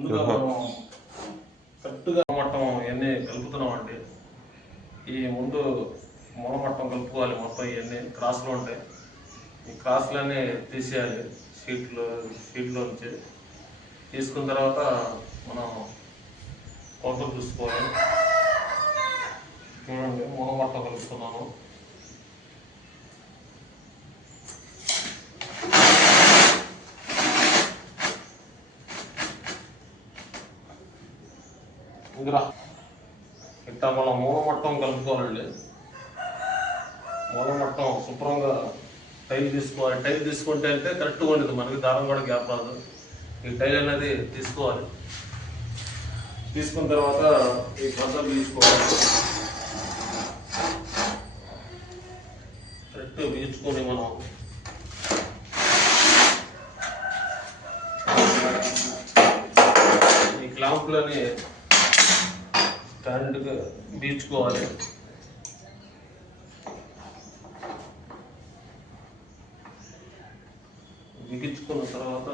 ముందుగా మనం కరెక్ట్గా మట్టం ఇవన్నీ కలుపుతున్నామండి. ఈ ముందు మూలమట్టం కలుపుకోవాలి. మొత్తం ఇవన్నీ క్రాస్లో ఉంటాయి. ఈ క్రాస్లన్నీ తీసేయాలి షీట్లో నుంచి. తీసుకున్న తర్వాత మనం కొలతలు చూసుకోవాలి. చూడండి, మూలమట్టం కలుపుతున్నాను. ఇట్లా మనం మూలమట్టం కలుపుకోవాలండి. మూలమట్టం శుభ్రంగా టైల్ తీసుకోవాలి. టైల్ తీసుకుంటే అంటే కరెక్ట్గా ఉండదు, మనకి దారం కూడా గ్యాప్ రాదు. ఈ టైల్ అనేది తీసుకోవాలి. తీసుకున్న తర్వాత ఈ కొలతలు తీసుకోవాలి. కరెక్ట్గా తీర్చుకొని మనం ఈ క్లాంపులని స్టాండ్గా బీచుకోవాలి. బిగించుకున్న తర్వాత